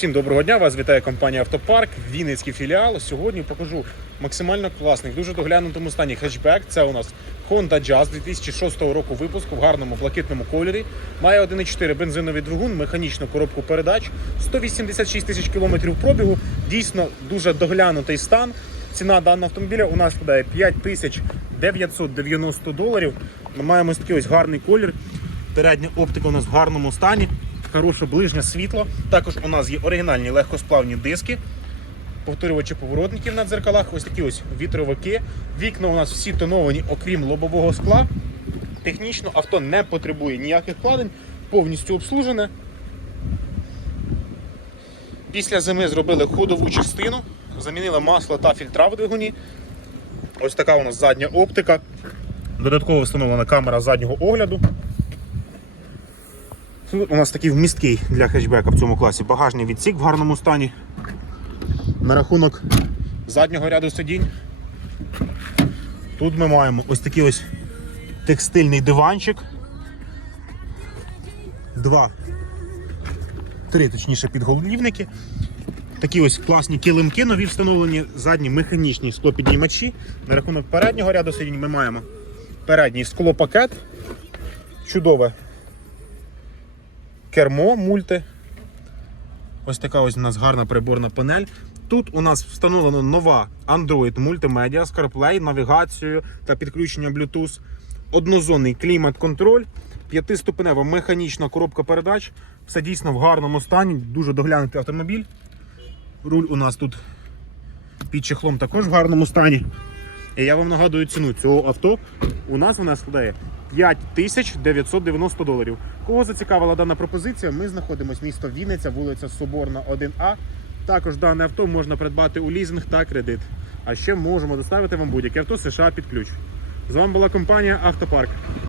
Всім доброго дня! Вас вітає компанія Автопарк, Вінницький філіал. Сьогодні покажу максимально класний, в дуже доглянутому стані хетчбек. Це у нас Honda Jazz 2006 року випуску в гарному блакитному кольорі. Має 1,4 бензиновий двигун, механічну коробку передач, 186 тисяч кілометрів пробігу. Дійсно дуже доглянутий стан. Ціна даного автомобіля у нас складає 5990 доларів. Ми маємо ось такий ось гарний колір. Передня оптика у нас в гарному стані. Хороше ближнє світло. Також у нас є оригінальні легкосплавні диски, повторювачі поворотників на дзеркалах, ось такі ось вітровики. Вікна у нас всі тоновані, окрім лобового скла. Технічно авто не потребує ніяких вкладень, повністю обслужене. Після зими зробили ходову частину, замінили масло та фільтра в двигуні. Ось така у нас задня оптика. Додатково встановлена камера заднього огляду. Тут у нас такий вмісткий для хетчбека в цьому класі багажний відсік в гарному стані. На рахунок заднього ряду сидінь. Тут ми маємо ось такий ось текстильний диванчик. Два, три, точніше, підголівники. Такі ось класні килимки, нові встановлені, задні механічні склопіднімачі. На рахунок переднього ряду сидінь ми маємо передній склопакет. Чудове кермо мульти. Ось така ось у нас гарна приборна панель. Тут у нас встановлена нова Android мультимедіа з CarPlay, навігацією та підключенням Bluetooth, однозонний клімат-контроль, п'ятиступенева механічна коробка передач. Все дійсно в гарному стані, дуже доглянутий автомобіль. Руль у нас тут під чехлом також в гарному стані. І я вам нагадую ціну цього авто. У нас вона складає 5990 доларів. Кого зацікавила дана пропозиція, ми знаходимося місто Вінниця, вулиця Соборна, 1А. Також дане авто можна придбати у лізинг та кредит. А ще можемо доставити вам будь-яке авто США під ключ. З вами була компанія Автопарк.